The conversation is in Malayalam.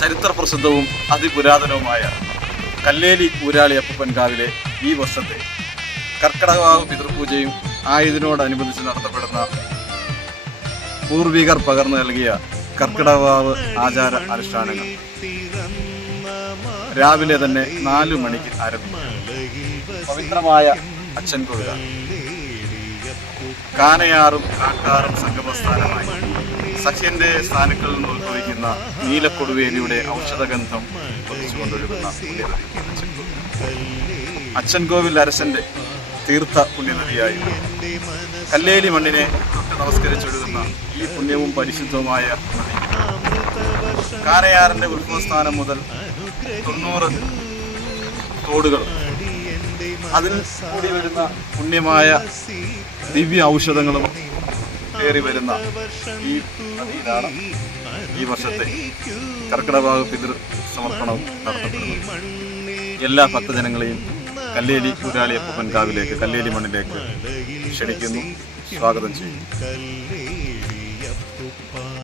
ചരിത്ര പ്രസിദ്ധവും അതിപുരാതനവുമായ കല്ലേലി ഊരാളി കാവിലെ ഈ വർഷത്തെ കർക്കിടകവാവ് പിതൃപൂജയും ആയതിനോടനുബന്ധിച്ച് നടത്തപ്പെടുന്ന പൂർവികർ പകർന്നു നൽകിയ കർക്കിടകവാവ് ആചാര അനുഷ്ഠാനങ്ങൾ. രാവിലെ തന്നെ നാലു മണിക്ക് ആരംഭിക്കും. പവിത്രമായ അച്ഛൻ കൊഴുക കാനയാറും കാക്കാറും സംഗമസ്ഥാനമായി. സഖ്യന്റെ സ്ഥാനങ്ങളിൽ നിന്ന് ഉത്ഭവിക്കുന്ന നീലക്കൊടുവേലിയുടെ ഔഷധഗന്ധം പൊതിച്ചുകൊണ്ടൊഴുകുന്ന പുണ്യനദി. അച്ഛൻ കോവിൽ അരസന്റെ തീർത്ഥ പുണ്യനദിയായി. കല്ലേലി മണ്ണിനെ നമസ്കരിച്ചൊഴുകുന്ന ഈ പുണ്യവും പരിശുദ്ധവുമായ നദി. കാരയാറിന്റെ ഉത്ഭവസ്ഥാനം മുതൽ തൊണ്ണൂറ് തോടുകൾ. അതിൽ കൂടി വരുന്ന പുണ്യമായ ദിവ്യ ഔഷധങ്ങളും കയറി വരുന്ന ഈ നദിയിലാണ് ഈ വർഷത്തെ കർക്കിടഭാഗ പിതൃ സമർപ്പണവും നടത്തപ്പെടുന്നത് എല്ലാ ഭക്തജനങ്ങളെയും കല്ലേലി കുരാളി അപ്പൻ കാവിലേക്ക് കല്ലേലി മണ്ണിലേക്ക് ക്ഷണിക്കുന്നു. സ്വാഗതം ചെയ്യുന്നു.